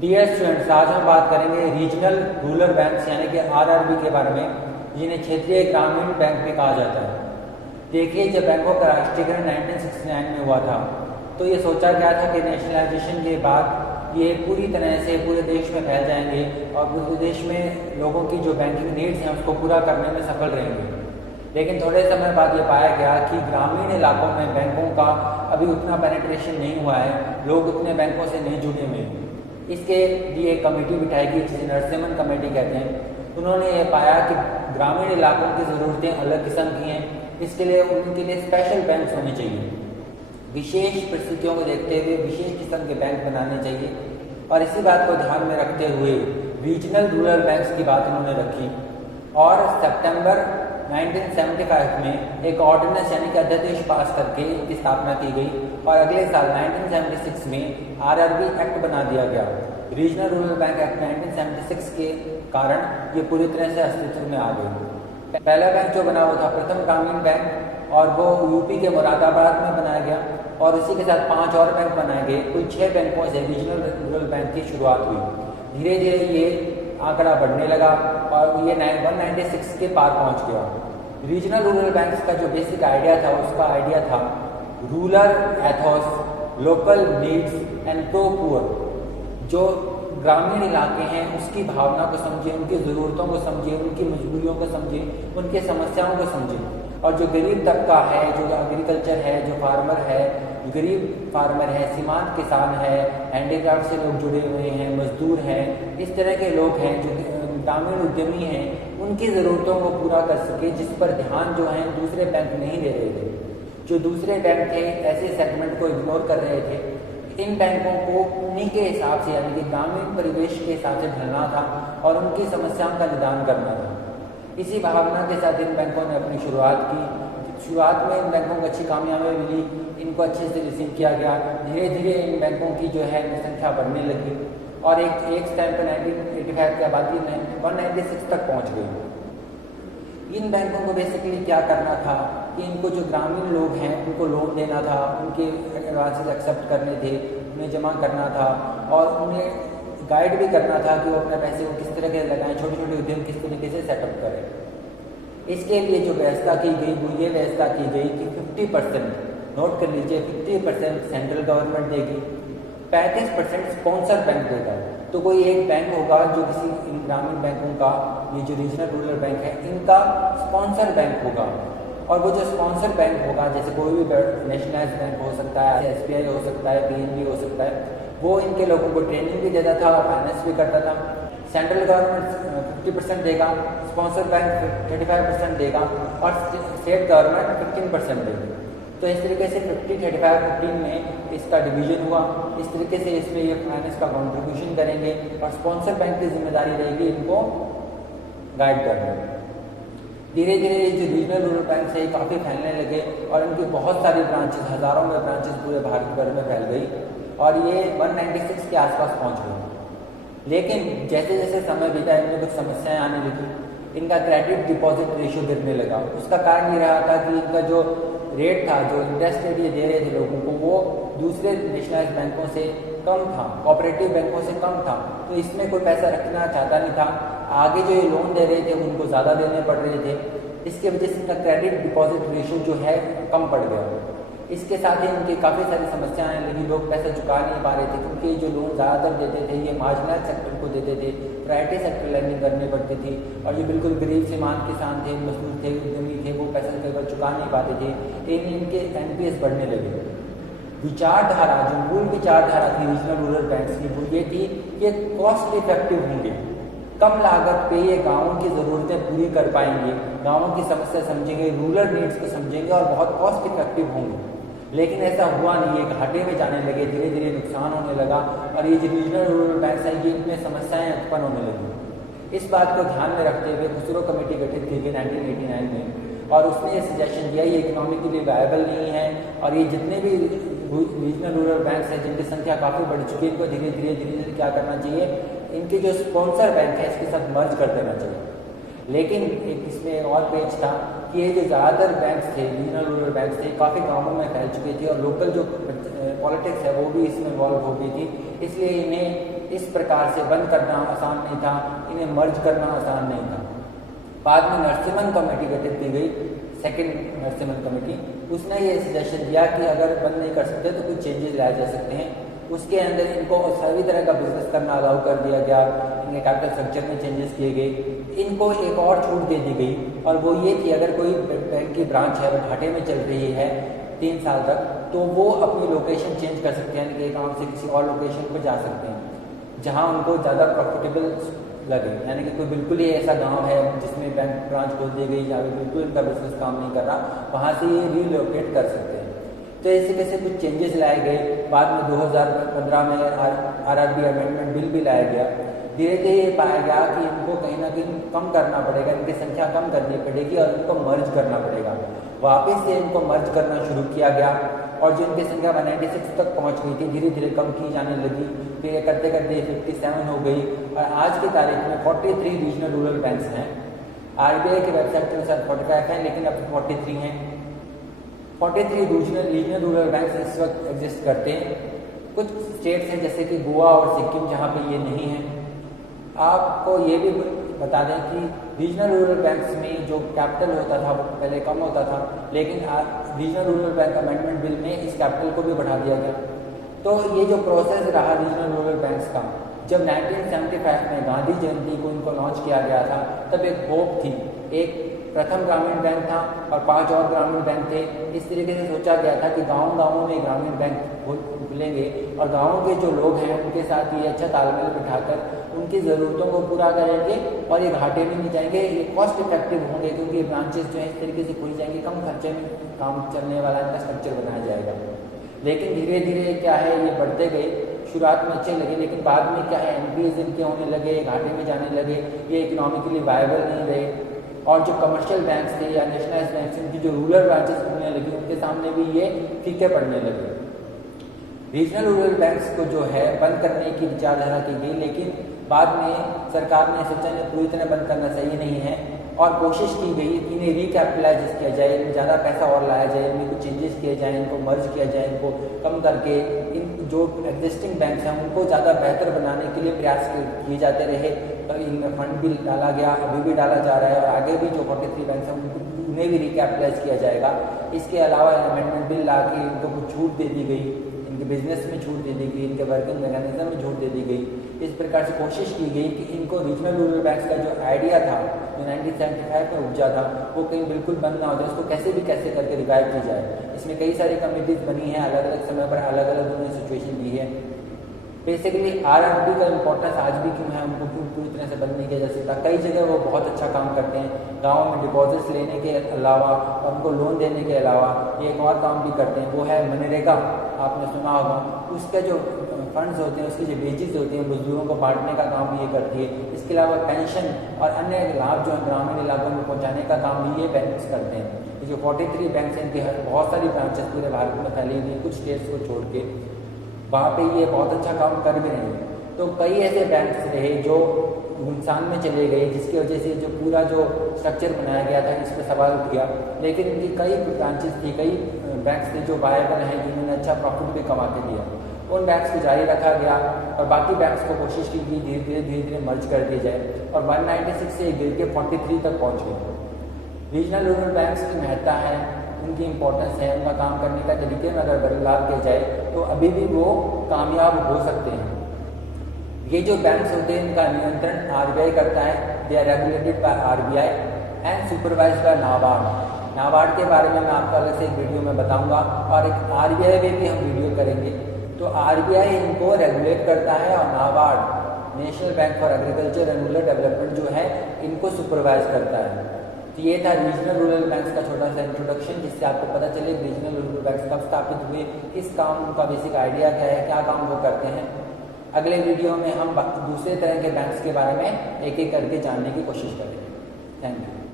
Dear students, आज हम बात करेंगे रीजनल रूरल बैंक यानी कि आरआरबी के बारे में, जिन्हें क्षेत्रीय ग्रामीण बैंक भी कहा जाता है। देखिए, जब बैंकों का राष्ट्रीयकरण 1969 में हुआ था तो ये सोचा गया था कि नेशनलाइजेशन के बाद ये पूरी तरह से पूरे देश में फैल जाएंगे और पूरे देश में लोगों की जो बैंकिंग नीड्स हैं उसको पूरा करने में सफल रहेंगे। लेकिन थोड़े समय बाद ये पाया गया कि ग्रामीण इलाकों में बैंकों का अभी उतना पेनिट्रेशन नहीं हुआ है, लोग उतने बैंकों से नहीं जुड़े हुए हैं। इसके लिए एक कमेटी बिठाई गई जिसे नरसिम्हन कमेटी कहते हैं। उन्होंने ये पाया कि ग्रामीण इलाकों की ज़रूरतें अलग किस्म की हैं, इसके लिए उनके लिए स्पेशल बैंक होने चाहिए। विशेष परिस्थितियों को देखते हुए विशेष किस्म के बैंक बनाने चाहिए और इसी बात को ध्यान में रखते हुए रीजनल रूरल बैंक्स की बात उन्होंने रखी और सितंबर 1975 में एक ऑर्डिनेंस यानी कि अध्यादेश पास करके इनकी स्थापना की गई और अगले साल 1976 में आरआरबी एक्ट बना दिया गया। रीजनल रूरल बैंक एक्ट 1976 के कारण ये पूरी तरह से अस्तित्व में आ गई। पहला बैंक जो बना वो था प्रथम ग्रामीण बैंक और वो यूपी के मुरादाबाद में बनाया गया और उसी के साथ 5 और बैंक बनाए गए। कुल 6 बैंकों से रीजनल रूरल बैंक की शुरुआत हुई। धीरे धीरे ये आंकड़ा बढ़ने लगा और ये 196 के पार पहुंच गया। रीजनल रूरल बैंक्स का जो बेसिक आइडिया था उसका आइडिया था rural Athos, local needs and pro poor. जो ग्रामीण इलाके हैं उसकी भावना को समझे, उनकी ज़रूरतों को समझे, उनकी मजबूरियों को समझे, उनकी समस्याओं को समझे। और जो गरीब तबका है, जो एग्रीकल्चर है, जो फार्मर है, गरीब फार्मर है, सीमांत किसान है, हैंडीक्राफ्ट से लोग जुड़े हुए हैं, मजदूर हैं, इस तरह के लोग हैं जो ग्रामीण उद्यमी हैं, उनकी ज़रूरतों को पूरा कर सके, जिस पर ध्यान जो है दूसरे बैंक नहीं दे रहे थे। जो दूसरे बैंक थे ऐसे सेगमेंट को इग्नोर कर रहे थे। इन बैंकों को उन्हीं के हिसाब से यानी कि ग्रामीण परिवेश के हिसाब से ढलना था और उनकी समस्याओं का निदान करना था। इसी भावना के साथ इन बैंकों ने अपनी शुरुआत की। शुरुआत में इन बैंकों को अच्छी कामयाबी मिली, इनको अच्छे से रिसीव किया गया। धीरे धीरे इन बैंकों की जो है संख्या बढ़ने लगी और एक टाइम पर 1985 की आबादी 196 तक पहुंच गई। इन बैंकों को बेसिकली क्या करना था कि इनको जो ग्रामीण लोग हैं उनको लोन देना था, उनके एडवांसेस एक्सेप्ट करने थे, उन्हें जमा करना था और उन्हें गाइड भी करना था कि वो अपने पैसे को किस तरह के लगाएं, छोटे छोटे उद्यम किस तरीके से सेटअप करें। इसके लिए जो व्यवस्था की गई वो ये व्यवस्था की गई कि 50%, नोट कर लीजिए, 50% सेंट्रल गवर्नमेंट देगी, 35% स्पॉन्सर बैंक देगा। तो कोई एक बैंक होगा जो किसी इन ग्रामीण बैंकों का, ये जो रीजनल रूरल बैंक है, इनका स्पॉन्सर बैंक होगा। और वो जो स्पॉन्सर बैंक होगा, जैसे कोई भी नेशनलाइज्ड बैंक हो सकता है, एसबीआई हो सकता है, पीएनबी हो सकता है, वो इनके लोगों को ट्रेनिंग भी देता था और फाइनेंस भी करता था। सेंट्रल गवर्नमेंट 50% देगा, स्पॉन्सर बैंक 35% देगा और स्टेट गवर्नमेंट 15% देगा। तो इस तरीके से 50-35-15 में इसका डिवीजन हुआ। इस तरीके से इसमें ये फाइनेंस का कंट्रीब्यूशन करेंगे और स्पॉन्सर बैंक की जिम्मेदारी रहेगी इनको गाइड करना। धीरे धीरे ये जो रीजनल रूरल बैंक है काफ़ी फैलने लगे और इनकी बहुत सारी ब्रांचेस, हज़ारों में ब्रांचेस पूरे भारत भर में फैल गई और ये 196 के आसपास पहुंच गई। लेकिन जैसे जैसे समय बीता इनमें कुछ समस्याएं आने लगी। इनका क्रेडिट डिपॉजिट रेशियो गिरने लगा। उसका कारण ये रहा था कि इनका जो रेट था, जो इंटरेस्ट रेट ये दे रहे थे लोगों को, वो दूसरे नेशनलाइज्ड बैंकों से कम था, कोऑपरेटिव बैंकों से कम था। तो इसमें कोई पैसा रखना चाहता नहीं था। आगे जो ये लोन दे रहे थे उनको ज़्यादा देने पड़ रहे थे। इसके वजह से इनका क्रेडिट डिपॉजिट रेशियो जो है कम पड़ गया। इसके साथ ही उनकी काफ़ी सारी समस्याएं आने लगी। लोग पैसा चुका नहीं पा रहे थे क्योंकि जो लोन ज़्यादातर देते थे ये मार्जिनल सेक्टर को देते थे, प्रायोरिटी सेक्टर लैंडिंग करनी पड़ती थी और जो बिल्कुल गरीब सीमांत किसान थे, मजदूर थे, उद्यमी थे, वो पैसा कई बार चुका नहीं पाते थे। इनके एनपीएस बढ़ने लगे। विचारधारा, जो मूल विचारधारा थी रीजनल रूरल बैंक्स की, वो ये थी कि कॉस्ट इफेक्टिव होंगे, कम लागत पे ये गाँवों की ज़रूरतें पूरी कर पाएंगे, गाँवों की समस्या समझेंगे, रूरल नीड्स को समझेंगे और बहुत कॉस्ट इफेक्टिव होंगे। लेकिन ऐसा हुआ नहीं, ये घाटे में जाने लगे, धीरे धीरे नुकसान होने लगा और ये जो रीजनल रूरल बैंक्स हैं ये इनमें समस्याएं उत्पन्न होने लगी। इस बात को ध्यान में रखते हुए खुसरो कमेटी गठित की गई 1989 में और उसने ये सजेशन दिया ये इकोनॉमिकली वायबल नहीं है और ये जितने भी रीजनल रूरल बैंक्स हैं जिनकी संख्या काफ़ी बढ़ चुकी है, इनको धीरे धीरे क्या करना चाहिए, इनके जो स्पॉन्सर बैंक है इसके साथ मर्ज कर देना चाहिए। लेकिन एक इसमें एक और पेज था कि ये जो ज़्यादातर बैंक्स थे, रीजनल रूरल बैंक्स थे, काफ़ी गाँवों में फैल चुके थे और लोकल जो पॉलिटिक्स है वो भी इसमें इन्वॉल्व हो गई थी। इसलिए इन्हें इस प्रकार से बंद करना आसान नहीं था, इन्हें मर्ज करना आसान नहीं था। बाद में नरसिम्हन कमेटी गठित की गई, सेकंड नरसिम्हन कमेटी, उसने ये सजेशन दिया कि अगर बंद नहीं कर सकते तो कुछ चेंजेस लाए जा सकते हैं। उसके अंदर इनको सभी तरह का बिजनेस करना अलाउ कर दिया गया, इनके कैपिटल स्ट्रक्चर में चेंजेस किए गए। इनको एक और छूट दे दी गई और वो ये कि अगर कोई बैंक की ब्रांच है वो घाटे में चल रही है 3 साल तक, तो वो अपनी लोकेशन चेंज कर सकते हैं, यानी कि एक गाँव से किसी और लोकेशन पर जा सकते हैं जहाँ उनको ज़्यादा प्रॉफिटेबल लगे। यानी कि कोई बिल्कुल ही ऐसा गांव है जिसमें बैंक ब्रांच खोल दी गई, जहाँ पे बिल्कुल इनका बिजनेस काम नहीं कर रहा, वहाँ से ये रीलोकेट कर सकते हैं। तो ऐसे कैसे कुछ चेंजेस लाए गए। बाद में 2015 में RRB अमेंडमेंट बिल भी लाया गया। धीरे धीरे ये पाया गया कि इनको कहीं ना कहीं कम करना पड़ेगा, इनकी संख्या कम करनी पड़ेगी और इनको मर्ज करना पड़ेगा। वापस से इनको मर्ज करना शुरू किया गया और जो इनकी संख्या 196 तक पहुंच गई थी, धीरे धीरे कम की जाने लगी, फिर ये करते करते 57 हो गई और आज की तारीख में 43 रीजनल रूरल बैंक्स हैं। RBI की वेबसाइट के अनुसार 45 हैं, लेकिन अब 43 हैं। 43 रीजनल रूरल बैंक्स इस वक्त एग्जिस्ट करते हैं। कुछ स्टेट्स हैं जैसे कि गोवा और सिक्किम जहाँ पे ये नहीं है। आपको ये भी बता दें कि रीजनल रूरल बैंक्स में जो कैपिटल होता था वो पहले कम होता था, लेकिन regional rural bank amendment bill में इस कैपिटल को भी बढ़ा दिया गया। तो ये जो प्रोसेस रहा रीजनल रूरल बैंक्स का, जब 1975 में गांधी जयंती को इनको लॉन्च किया गया था, तब एक होप थी। एक प्रथम ग्रामीण बैंक था और 5 और ग्रामीण बैंक थे। इस तरीके से सोचा गया था कि गाँव-गाँव में ग्रामीण बैंक खुलेंगे और गाँव के जो लोग हैं उनके साथ ये अच्छा तालमेल बिठाकर उनकी ज़रूरतों को पूरा करेंगे और ये घाटे में नहीं जाएंगे, ये कॉस्ट इफेक्टिव होंगे क्योंकि ये ब्रांचेस जो है इस तरीके से खुल जाएंगे, कम खर्चे में काम चलने वाला इनका स्ट्रक्चर बनाया जाएगा। लेकिन धीरे धीरे क्या है, ये बढ़ते गए। शुरुआत में अच्छे लगे, लेकिन बाद में क्या है, एनपीएस इनके होने लगे, घाटे में जाने लगे, ये इकोनॉमिकली वायबल नहीं रहे और जो कमर्शियल बैंक्स थे या नेशनलाइज्ड बैंक्स, उनकी जो रूरल ब्रांचेस खुलने लगी, उनके सामने भी ये फीके पड़ने लगे। रीजनल रूरल बैंक्स को जो है बंद करने की विचारधारा की गई, लेकिन बाद में सरकार ने सोचा नहीं पूरी तरह बंद करना सही नहीं है और कोशिश की गई कि इन्हें रिकैपिटलाइज किया जाए, इनमें ज़्यादा पैसा और लाया जाए, इनमें कुछ चेंजेस किए जाएँ, इनको मर्ज किया जाए, इनको कम करके इन जो एग्जिस्टिंग बैंक्स हैं उनको ज़्यादा बेहतर बनाने के लिए प्रयास किए जाते रहे। तो इनमें फंड भी डाला गया, अभी भी डाला जा रहा है और आगे भी जो 43 बैंक्स हैं उन्हें भी रिकैपिटलाइज किया जाएगा। इसके अलावा अमेंडमेंट बिल ला के इनको कुछ छूट दे दी गई, इनके बिजनेस में छूट दे दी गई, इनके वर्किंग मैकेनिज्म में छूट दे दी गई। इस प्रकार से कोशिश की गई कि इनको रीजनल रूरल बैंक्स का जो आइडिया था, जो 1975 में उपजा था, वो कहीं बिल्कुल बंद ना हो जाए, उसको कैसे भी कैसे करके रिवाइव की जाए। इसमें कई सारी कमिटीज बनी हैं, अलग अलग समय पर अलग अलग उन्होंने सिचुएशन दी है। बेसिकली RRB का इंपॉर्टेंस आज भी क्यों है, उनको क्यों पूरी तरह से बंद नहीं किया जा सकता। कई जगह वो बहुत अच्छा काम करते हैं, गाँव में डिपॉजिट्स लेने के अलावा और उनको लोन देने के अलावा एक और काम भी करते हैं, वो है मनरेगा। आपने सुना होगा, उसके जो फंड्स होते हैं, उसके जो वेजेस होते हैं, मजदूरों को बांटने का काम भी ये करती है। इसके अलावा पेंशन और अन्य लाभ जो है ग्रामीण इलाकों में पहुँचाने का काम भी ये बैंक्स करते हैं। जो 43 बैंक्स हैं, इनकी बहुत सारी ब्रांचेस पूरे भारत में फैली हुई, कुछ स्टेट्स को छोड़ के, वहाँ पे ये बहुत अच्छा काम कर भी रहे हैं। तो कई ऐसे बैंक्स रहे जो नुकसान में चले गए, जिसकी वजह से जो पूरा जो स्ट्रक्चर बनाया गया था इस पर सवाल उठ गया। लेकिन इनकी कई ब्रांचेस थी, कई बैंक्स थे जो वायबल हैं, जिन्होंने अच्छा प्रॉफिट भी कमा के दिया। उन बैंक्स को जारी रखा गया और बाकी बैंक्स को कोशिश की गई धीरे धीरे मर्ज कर दिया जाए और 196 से गिर के 43 तक पहुँच गए। रीजनल रूरल बैंक्स की महत्ता है, उनकी इम्पोर्टेंस है, उनका काम करने का तरीके में अगर बदलाव किया जाए तो अभी भी वो कामयाब हो सकते हैं। ये जो बैंक्स होते हैं इनका नियंत्रण RBI करता है। They are regulated by RBI and supervised by NABARD. NABARD के बारे में मैं आपको अलग से एक वीडियो में बताऊंगा और एक RBI में भी हम वीडियो करेंगे। तो RBI इनको रेगुलेट करता है और NABARD national bank for agriculture and rural development जो है इनको सुपरवाइज करता है। तो ये था रीजनल रूरल बैंक्स का छोटा सा इंट्रोडक्शन, जिससे आपको पता चले रीजनल रूरल बैंक्स कब स्थापित हुए, किस काम का बेसिक आइडिया क्या है, क्या काम वो करते हैं। अगले वीडियो में हम दूसरे तरह के बैंक्स के बारे में एक एक करके जानने की कोशिश करेंगे। Thank you.